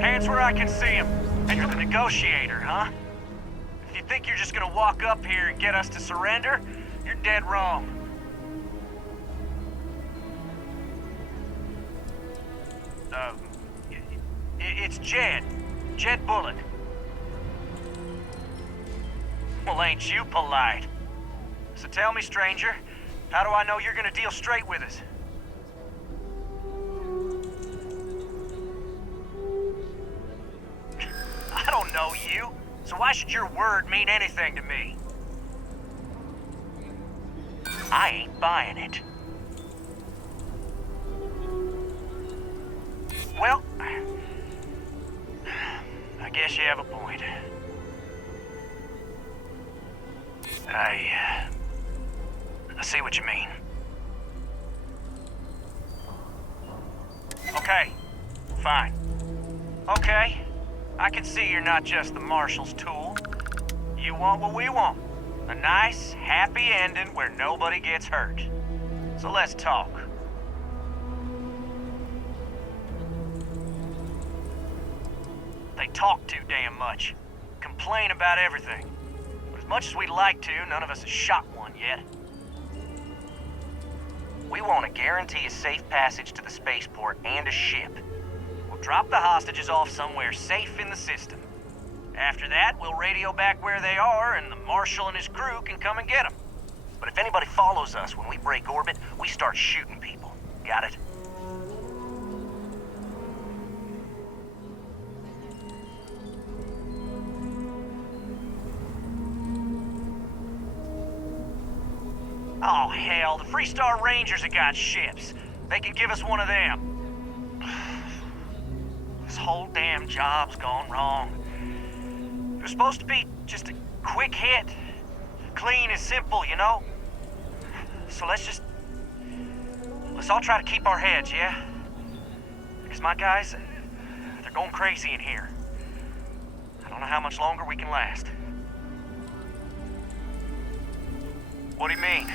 Hands where I can see him. And you're the negotiator, huh? If you think you're just gonna walk up here and get us to surrender, you're dead wrong. It's Jed. Jed Bullock. Well, ain't you polite? So tell me, stranger, how do I know you're gonna deal straight with us? I don't know you, so why should your word mean anything to me? I ain't buying it. Well, I guess you have a point. I see what you mean. Okay, fine. Okay. I can see you're not just the Marshal's tool. You want what we want. A nice, happy ending where nobody gets hurt. So let's talk. They talk too damn much. Complain about everything. But as much as we'd like to, none of us has shot one yet. We want to guarantee a safe passage to the spaceport and a ship. Drop the hostages off somewhere safe in the system. After that, we'll radio back where they are, and the Marshal and his crew can come and get them. But if anybody follows us when we break orbit, we start shooting people. Got it? Oh, hell, the Freestar Rangers have got ships. They can give us one of them. This whole damn job's gone wrong. It was supposed to be just a quick hit. Clean and simple, you know? So let's all try to keep our heads, yeah? Because my guys, they're going crazy in here. I don't know how much longer we can last. What do you mean?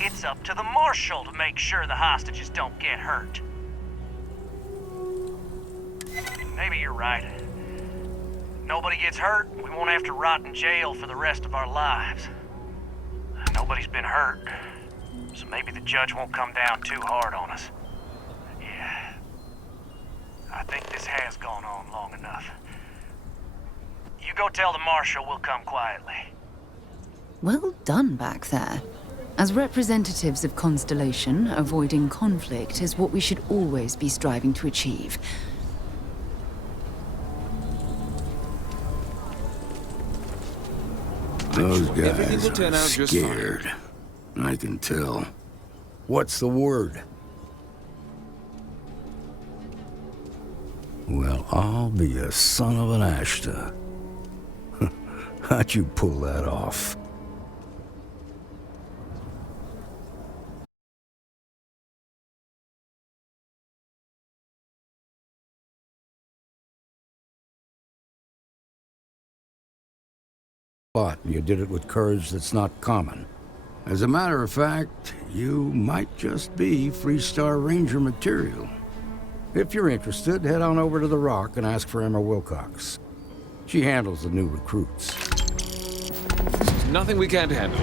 It's up to the Marshal to make sure the hostages don't get hurt. Maybe you're right. Nobody gets hurt, we won't have to rot in jail for the rest of our lives. Nobody's been hurt, so maybe the judge won't come down too hard on us. Yeah. I think this has gone on long enough. You go tell the Marshal we'll come quietly. Well done back there. As representatives of Constellation, avoiding conflict is what we should always be striving to achieve. Those Everything will guys turn are out just fine. scared. I can tell. What's the word? Well, I'll be a son of an Ashta. How'd you pull that off? But you did it with courage that's not common. As a matter of fact, you might just be Freestar Ranger material. If you're interested, head on over to the Rock and ask for Emma Wilcox. She handles the new recruits. There's nothing we can't handle.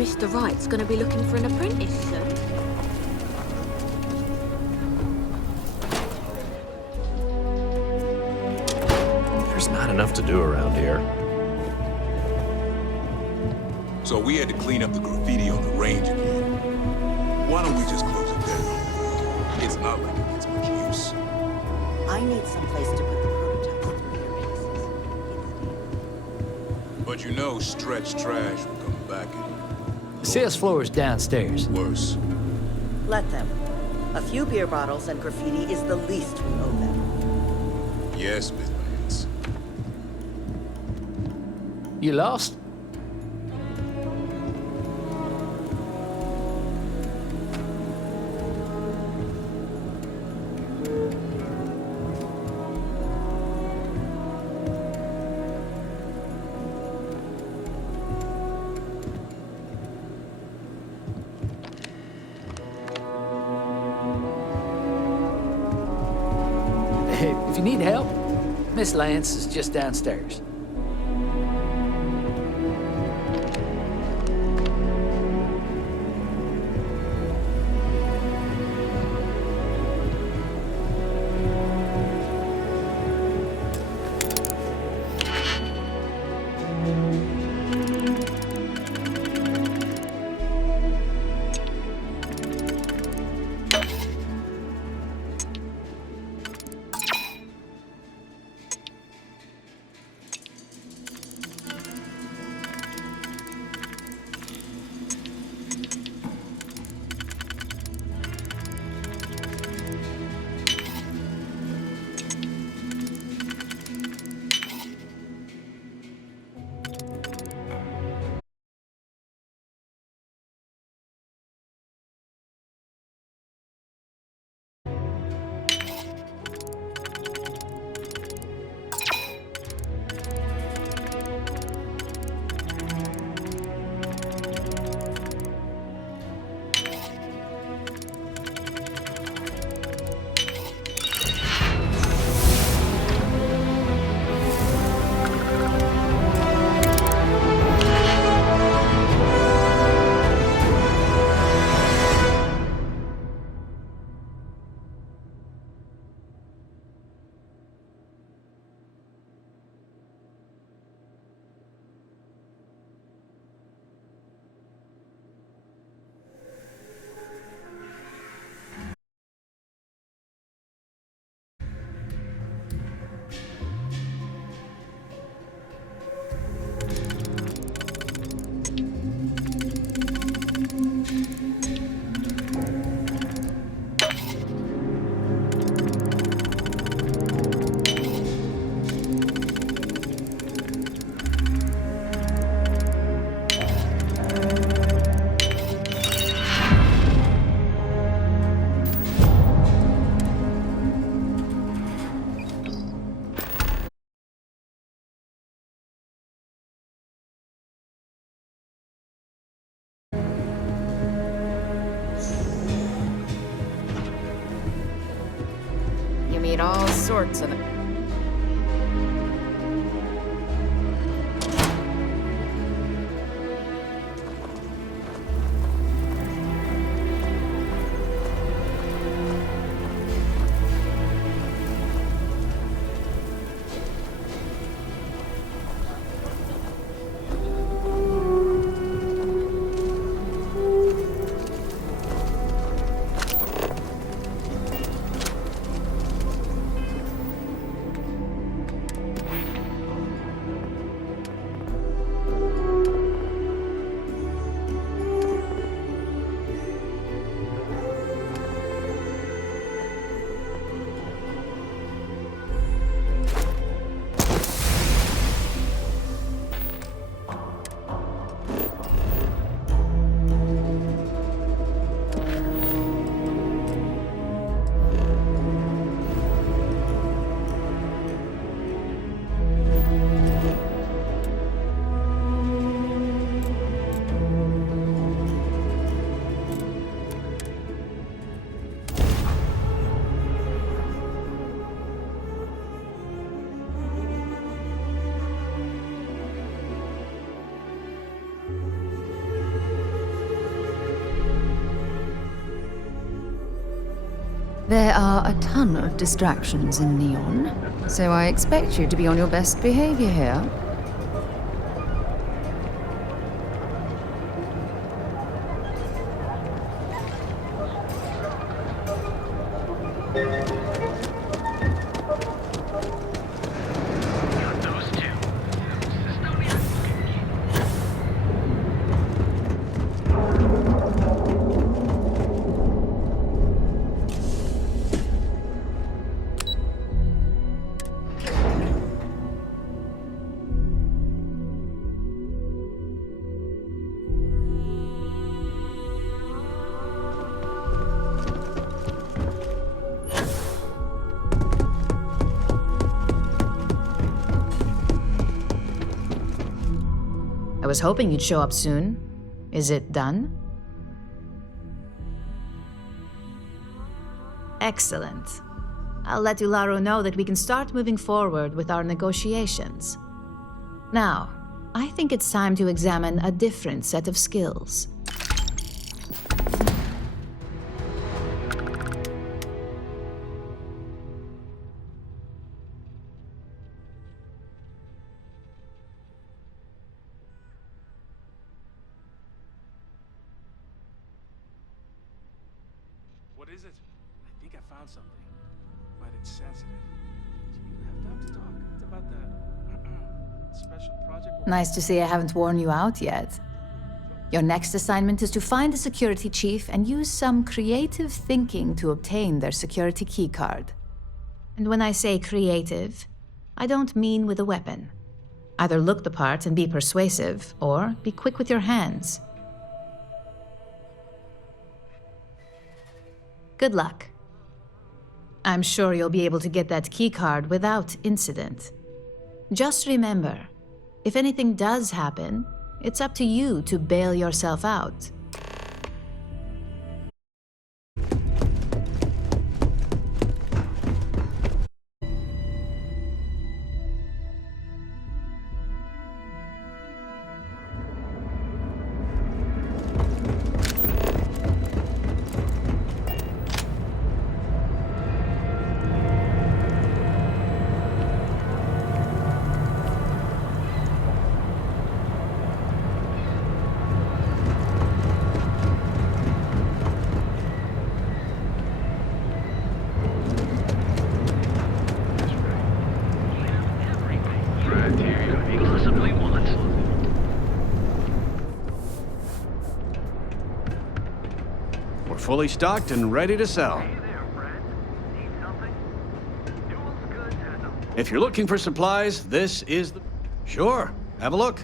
Mr. Wright's gonna be looking for an apprentice soon. There's not enough to do around here. So we had to clean up the graffiti on the range again. Why don't we just close it down? It's not like it gets much use. I need some place to put the prototypes. But you know stretch trash will come back in. The sales floor is downstairs. Worse. Let them. A few beer bottles and graffiti is the least we owe them. Yes, Miss Lance. You lost? Hey, if you need help, Miss Lance is just downstairs. You meet all sorts of... There are a ton of distractions in Neon, so I expect you to be on your best behavior here. I was hoping you'd show up soon. Is it done? Excellent. I'll let Ularo know that we can start moving forward with our negotiations. Now, I think it's time to examine a different set of skills. What is it? I think I found something. But it's sensitive. Do you have time to talk? It's about that special project. Nice to see I haven't worn you out yet. Your next assignment is to find the security chief and use some creative thinking to obtain their security keycard. And when I say creative, I don't mean with a weapon. Either look the part and be persuasive, or be quick with your hands. Good luck. I'm sure you'll be able to get that keycard without incident. Just remember, if anything does happen, it's up to you to bail yourself out. We're fully stocked and ready to sell. If you're looking for supplies, this is the... Sure, have a look.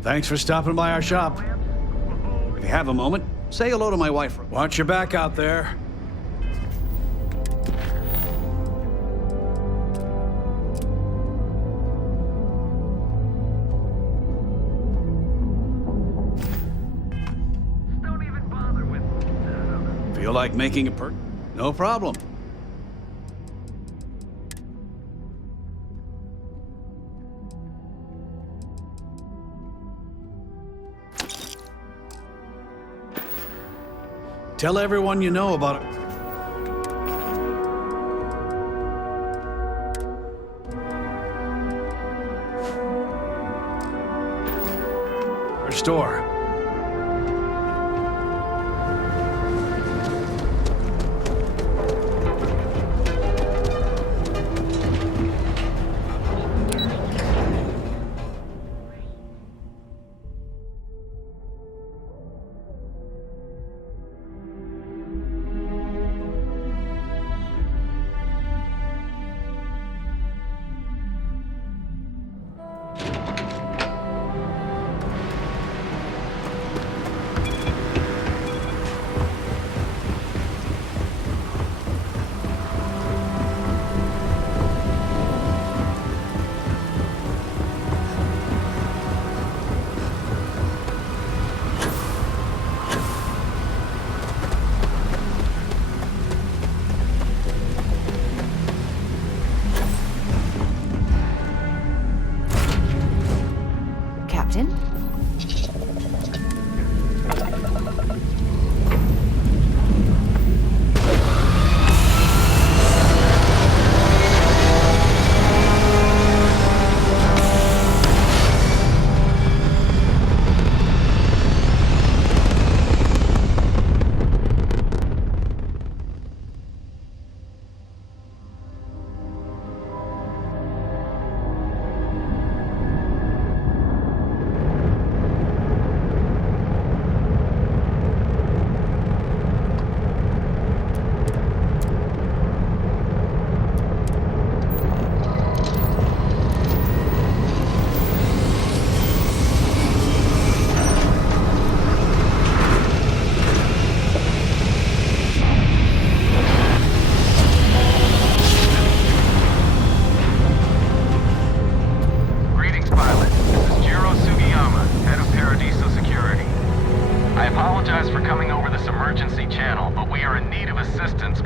Thanks for stopping by our shop. If you have a moment, say hello to my wife. Watch your back out there. Feel like making a No problem. Tell everyone you know about it. Our store.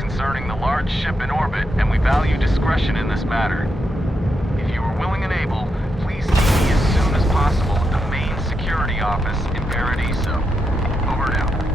concerning the large ship in orbit, and we value discretion in this matter. If you are willing and able, please see me as soon as possible at the main security office in Paradiso. Over and out.